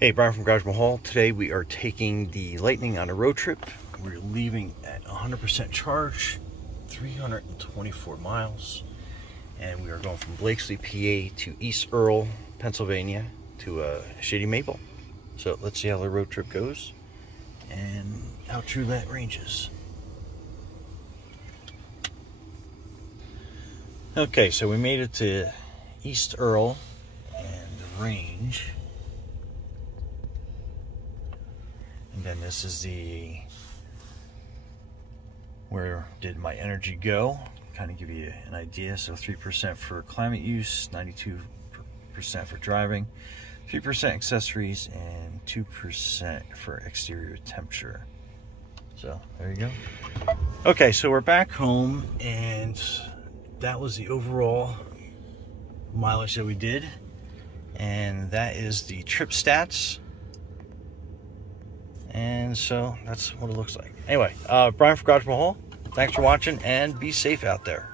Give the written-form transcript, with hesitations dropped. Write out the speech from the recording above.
Hey, Brian from Garage Mahal. Today we are taking the Lightning on a road trip. We're leaving at 100% charge, 324 miles, and we are going from Blakesley, PA to East Earl, Pennsylvania to Shady Maple. So let's see how the road trip goes and how true that range is. Okay, so we made it to East Earl and the range. And then this is the where did my energy go, kind of give you an idea. So 3% for climate use, 92% for driving, 3% accessories, and 2% for exterior temperature. So there you go. Okay, so we're back home, and that was the overall mileage that we did, and that is the trip stats. And so that's what it looks like. Anyway, Brian from Garage Mahal, thanks for watching, and be safe out there.